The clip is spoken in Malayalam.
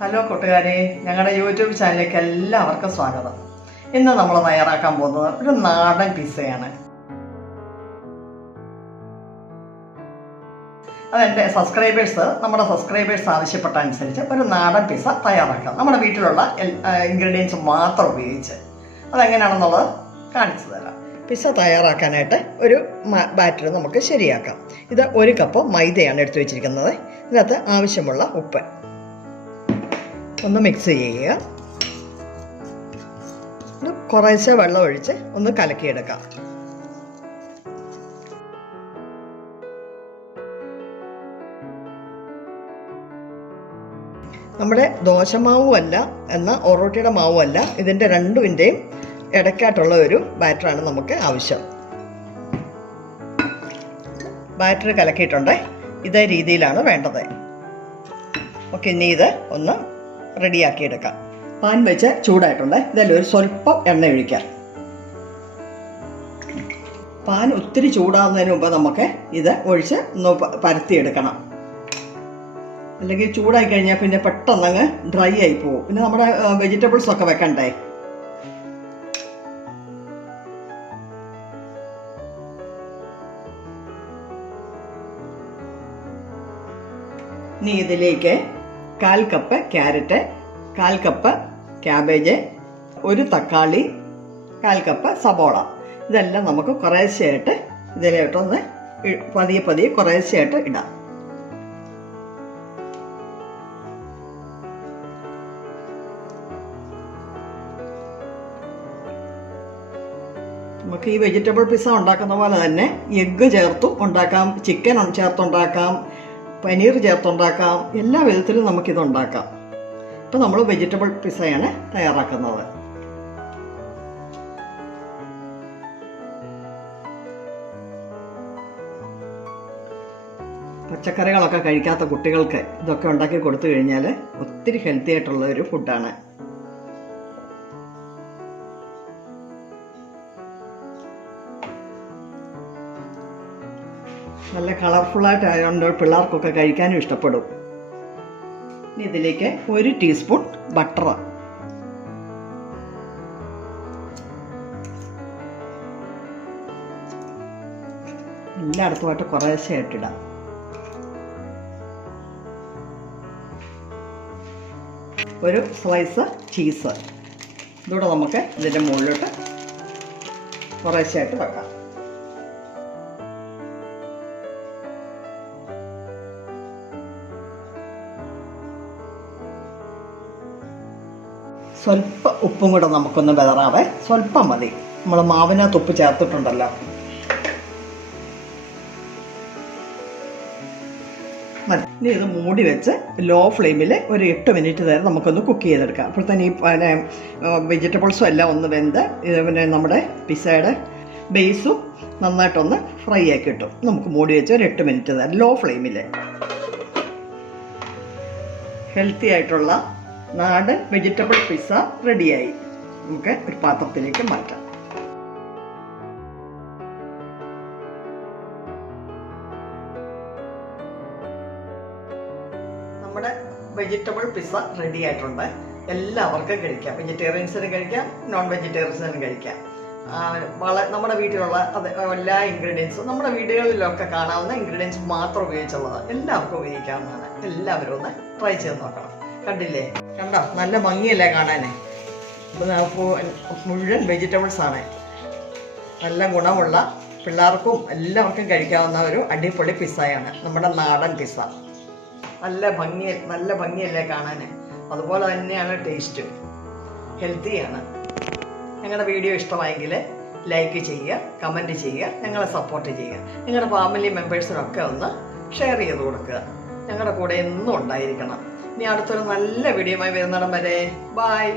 ഹലോ കൂട്ടുകാരെ ഞങ്ങളുടെ യൂട്യൂബ് ചാനലിലേക്ക് എല്ലാവർക്കും സ്വാഗതം. ഇന്ന് നമ്മൾ തയ്യാറാക്കാൻ പോകുന്നത് ഒരു നാടൻ പിസയാണ് അതെന്റെ സബ്സ്ക്രൈബേഴ്സ് നമ്മുടെ സബ്സ്ക്രൈബേഴ്സ് ആവശ്യപ്പെട്ട അനുസരിച്ച് ഒരു നാടൻ പിസ തയ്യാറാക്കാം. നമ്മുടെ വീട്ടിലുള്ള ഇൻഗ്രീഡിയൻസ് മാത്രം ഉപയോഗിച്ച്. അതെങ്ങനെയാണെന്നുള്ളത് കാണിച്ചു തരാം. പിസ തയ്യാറാക്കാനായിട്ട് ഒരു ബാറ്റർ നമുക്ക് ശരിയാക്കാം. ഇത് ഒരു കപ്പ് മൈദയാണ് എടുത്തു വെച്ചിരിക്കുന്നത്. ഇതിനകത്ത് ആവശ്യമുള്ള ഉപ്പ്. ഒന്ന് മിക്സ് ചെയ്യുക. കുറേശ്ശെ വെള്ളം ഒഴിച്ച് ഒന്ന് കലക്കിയെടുക്കാം. നമ്മുടെ ദോശമാവുമല്ല എന്ന ഒറോട്ടിയുടെ മാവുമല്ല ഇതിന്റെ രണ്ടുവിന്റെയും ഇടയ്ക്കായിട്ടുള്ള ഒരു ബാറ്ററാണ് നമുക്ക് ആവശ്യം. ബാറ്റർ കലക്കിയിട്ടുണ്ട്. ഇതേ രീതിയിലാണ് വേണ്ടത്. ഓക്കെ ഇനി ഇത് ഒന്ന് റെഡിയാക്കി എടുക്കാം പാൻ വെച്ച് ചൂടായിട്ടുണ്ട്. ഇതെല്ലാം ഒരു സ്വല്പം എണ്ണ ഒഴിക്കാം. പാൻ ഒത്തിരി ചൂടാവുന്നതിന് മുമ്പ് നമുക്ക് ഇത് ഒഴിച്ച് ഒന്ന് പരത്തിയെടുക്കണം. അല്ലെങ്കിൽ ചൂടായി കഴിഞ്ഞാൽ പിന്നെ പെട്ടെന്ന് അങ്ങ് ഡ്രൈ ആയി പോകും പിന്നെ നമ്മുടെ വെജിറ്റബിൾസ് ഒക്കെ വെക്കണ്ടേ? ഇനി ഇതിലേക്ക് കാൽ കപ്പ് ക്യാരറ്റ് കാൽ കപ്പ് ക്യാബേജ് ഒരു തക്കാളി കാൽ കപ്പ് സബോള. ഇതെല്ലാം നമുക്ക് കുറേശ്ശെയായിട്ട് ഇതിലോട്ടൊന്ന് പതിയെ പതിയെ കുറേശ്ശെയായിട്ട് ഇടാം. നമുക്ക് ഈ വെജിറ്റബിൾ പിസ്സ ഉണ്ടാക്കുന്ന പോലെ തന്നെ എഗ്ഗ് ചേർത്തും ഉണ്ടാക്കാം ചിക്കൻ ചേർത്തുണ്ടാക്കാം പനീർ ചേർത്തുണ്ടാക്കാം. എല്ലാ വിധത്തിലും നമുക്കിത് ഉണ്ടാക്കാം ഇപ്പം നമ്മൾ വെജിറ്റബിൾ പിസയാണ് തയ്യാറാക്കുന്നത്. പച്ചക്കറികളൊക്കെ കഴിക്കാത്ത കുട്ടികൾക്ക് ഇതൊക്കെ ഉണ്ടാക്കി കൊടുത്തു കഴിഞ്ഞാൽ ഒത്തിരി ഹെൽത്തി ആയിട്ടുള്ള ഒരു ഫുഡാണ്. നല്ല കളർഫുള്ളായിട്ട് ആയതുകൊണ്ട് പിള്ളേർക്കൊക്കെ കഴിക്കാനും ഇഷ്ടപ്പെടും. ഇനി ഇതിലേക്ക് ഒരു ടീസ്പൂൺ ബട്ടർ എല്ലായിടത്തുമായിട്ട് കുറേശ്ശെ ഇട്ടിടാം ഒരു സ്ലൈസ് ചീസ് ഇതൂടെ നമുക്ക് ഇതിന്റെ മുകളിലോട്ട് കുറേശ്ശെയായിട്ട് വെക്കാം. സ്വല്പം ഉപ്പും കൂടെ നമുക്കൊന്ന് വിതറാവേ. സ്വല്പം മതി. നമ്മൾ മാവിനകത്ത് ഉപ്പ് ചേർത്തിട്ടുണ്ടല്ലോ. ഇനി ഇത് മൂടി വെച്ച് ലോ ഫ്ലെയിമിൽ ഒരു എട്ട് മിനിറ്റ് നേരം നമുക്കൊന്ന് കുക്ക് ചെയ്തെടുക്കാം. അപ്പോഴത്തേന് ഈ പിന്നെ വെജിറ്റബിൾസും എല്ലാം ഒന്ന് വെന്ത് ഇത് പിന്നെ നമ്മുടെ പിസ്സയുടെ ബേസും നന്നായിട്ടൊന്ന് ഫ്രൈ ആക്കി കിട്ടും. നമുക്ക് മൂടി വെച്ച് ഒരു എട്ട് മിനിറ്റ് നേരം ലോ ഫ്ലെയിമിൽ ഹെൽത്തി ആയിട്ടുള്ള നാടൻ വെജിറ്റബിൾ പിസ്സ റെഡിയായി നമുക്ക് ഒരു പാത്രത്തിലേക്ക് മാറ്റാം. നമ്മുടെ വെജിറ്റബിൾ പിസ്സ റെഡി ആയിട്ടുണ്ട്. എല്ലാവർക്കും കഴിക്കാം. വെജിറ്റേറിയൻസിനും കഴിക്കാം നോൺ വെജിറ്റേറിയൻസിനും കഴിക്കാം. വളരെ വള നമ്മുടെ വീട്ടിലുള്ള അത് എല്ലാ ഇൻഗ്രീഡിയൻസും നമ്മുടെ വീടുകളിലൊക്കെ കാണാവുന്ന ഇൻഗ്രീഡിയൻസ് മാത്രം ഉപയോഗിച്ചുള്ളതാണ്. എല്ലാവർക്കും ഉപയോഗിക്കാവുന്നതാണ്. എല്ലാവരും ഒന്ന് ട്രൈ ചെയ്ത് നോക്കണം. കണ്ടില്ലേ? കണ്ടോ? നല്ല ഭംഗിയല്ലേ കാണാനേ? മുഴുവൻ വെജിറ്റബിൾസ് ആണ്. നല്ല ഗുണമുള്ള പിള്ളേർക്കും എല്ലാവർക്കും കഴിക്കാവുന്ന ഒരു അടിപൊളി പിസ്സയാണ് നമ്മുടെ നാടൻ പിസ്സ നല്ല ഭംഗി നല്ല ഭംഗിയല്ലേ കാണാൻ അതുപോലെ തന്നെയാണ് ടേസ്റ്റ് ഹെൽത്തിയാണ് ഞങ്ങളുടെ വീഡിയോ ഇഷ്ടമായെങ്കിൽ ലൈക്ക് ചെയ്യുക കമന്റ് ചെയ്യുക ഞങ്ങളെ സപ്പോർട്ട് ചെയ്യുക. നിങ്ങളുടെ ഫാമിലി മെമ്പേഴ്സിനൊക്കെ ഒന്ന് ഷെയർ ചെയ്ത് കൊടുക്കുക. ഞങ്ങളുടെ കൂടെ എന്നും ഉണ്ടായിരിക്കണം. ഇനി അടുത്തൊരു നല്ല വീഡിയോയുമായി വരുന്നിടം വരെ. ബായ്